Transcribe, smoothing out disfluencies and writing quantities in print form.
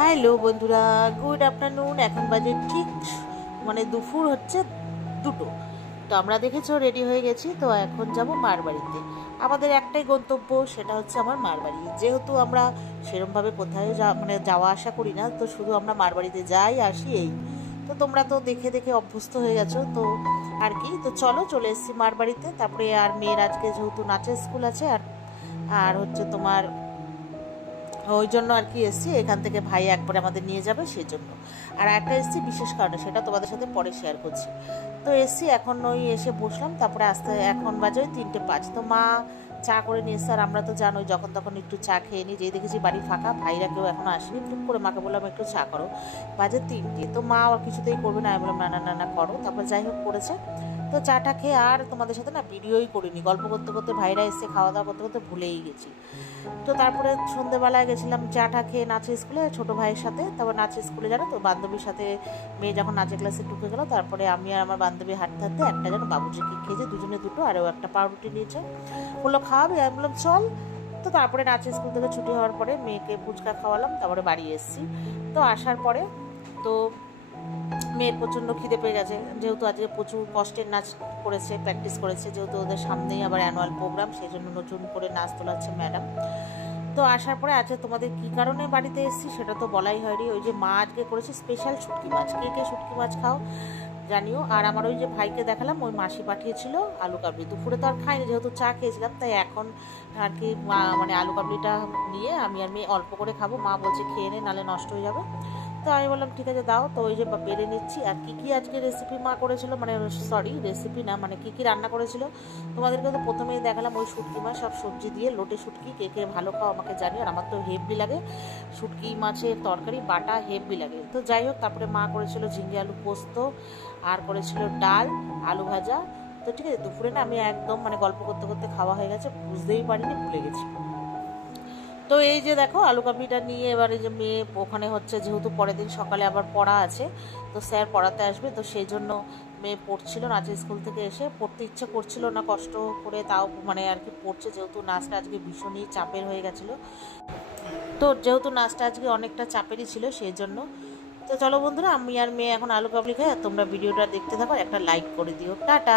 Hello বন্ধুরা, good afternoon. এখন বাজে ঠিক দুপুর হচ্ছে 2টো। তো আমরা দেখেছো রেডি হয়ে গেছি। তো এখন যাব মার বাড়িতে। আমাদের একটাই গন্তব্য, সেটা হচ্ছে আমার মার বাড়ি। যেহেতু আমরা সেরমভাবে কোথায় যাওয়া আসা করি না, তো শুধু আমরা মার বাড়িতে যাই আসি এই। তো তোমরা তো দেখে দেখে অভ্যস্ত হয়ে গেছো তো আর কি। তো চলে এসেছি মার বাড়িতে। তারপরে আর মেয়ের আজকে যেহেতু নাচের স্কুল আছে আর আর হচ্ছে তোমার ওই জন্য আর কি এসছি। এখান থেকে ভাই একবারে আমাদের নিয়ে যাবে সেই জন্য। আর একটা এসছি বিশেষ কারণে, সেটা তোমাদের সাথে পরে শেয়ার করছি। তো এসছি, এখন ওই এসে বসলাম। তারপরে এখন বাজে ওই 3টে 5। তো মা চা করে নিয়ে এসছে। আর আমরা তো জানোই যখন তখন একটু চা খেয়ে নিই। যেই দেখেছি বাড়ি ফাঁকা, ভাইরা কেউ এখনো আসেনি, টুক করে মাকে বললাম একটু চা করো। বাজে 3টে। তো মা আর কিছুতেই করবে না, আমি বললাম না না করো। তারপর যাই হোক করেছে। তো চাটা খেয়ে আর তোমাদের সাথে ভিডিওই করিনি। গল্প করতে করতে ভাইরা এসে খাওয়া দাওয়া করতে করতে ভুলেই গেছি। তো তারপরে সন্ধ্যেবেলায় গেছিলাম চাটা খেয়ে নাচের স্কুলে ছোটো ভাইয়ের সাথে। তারপর নাচের স্কুলে জানো তো বান্ধবীর সাথে মেয়ে যখন নাচের ক্লাসে ঢুকে গেলো, তারপরে আমি আর আমার বান্ধবী হাঁটতে হাঁটতে একটা যেন বাবুজি কি খেয়েছে, দুজনে দুটো, আরও একটা পাউরুটি নিয়েছে। বললো খাওয়াবে, আমি বললাম চল। তো তারপরে নাচের স্কুল থেকে ছুটি হওয়ার পরে মেয়েকে ফুচকা খাওয়ালাম, তারপরে বাড়ি এসেছি। তো আসার পরে তো মেয়ের প্রচণ্ড খিদে পেয়ে গেছে, যেহেতু আজকে প্রচুর কষ্টের নাচ করেছে, প্র্যাকটিস করেছে, যেহেতু ওদের সামনেই আবার অ্যানুয়াল প্রোগ্রাম, সেই জন্য নতুন করে নাচ তোলাচ্ছে ম্যাডাম। তো আসার পরে আজকে তোমাদের কী কারণে বাড়িতে এসেছি সেটা তো বলাই হয়নি। ওই যে মা আজকে করেছে স্পেশাল শুটকি মাছ। কে কে শুটকি মাছ খাও জানিও। আর আমার ওই যে ভাইকে দেখালাম, ওই মাসি পাঠিয়েছিল আলু কাবলি। দুপুরে তো আর খাইনি, যেহেতু চা খেয়েছিলাম, তাই এখন আর কি আলু কাবলিটা নিয়ে আমি আর মেয়ে অল্প করে খাবো। মা বলছে খেয়ে নে, নাহলে নষ্ট হয়ে যাবে। তো আমি বললাম ঠিক আছে দাও। তো ওই যে বেড়ে নিচ্ছি। আর কী কী আজকে রেসিপি মা করেছিল, রেসিপি না, কী কী রান্না করেছিল তোমাদেরকে তো প্রথমেই দেখালাম। ওই শুটকি মাছ সব সবজি দিয়ে লোটে শুটকি, কে কে ভালো খাও আমাকে জানিও। আর আমার তো হেভি লাগে শুটকি মাছের তরকারি, বাটা হেভি লাগে। তো যাই হোক, তারপরে মা করেছিল ঝিঙ্গে আলু পোস্ত, আর করেছিল ডাল, আলু ভাজা। তো ঠিক আছে, দুপুরে আমি একদম গল্প করতে করতে খাওয়া হয়ে গেছে, বুঝতেই পারিনি, ভুলে গেছি। তো এই যে দেখো আলু কাবলিটা নিয়ে এবার এই যে মেয়ে ওখানে হচ্ছে, যেহেতু পরের দিন সকালে আবার পড়া আছে, তো স্যার পড়াতে আসবে, তো সেই জন্য মেয়ে পড়ছিল। নাচের স্কুল থেকে এসে পড়তে ইচ্ছে করছিল না, কষ্ট করে তাও আর কি পড়ছে, যেহেতু নাচটা আজকে ভীষণই চাপের হয়ে গেছিলো। তো যেহেতু নাচটা আজকে অনেকটা চাপেরই ছিল সেই জন্য। তো চলো বন্ধুরা, আমি আর মেয়ে এখন আলু কাবলি খাই, আর তোমরা ভিডিওটা দেখতে থাকো, একটা লাইক করে দিও। টাটা।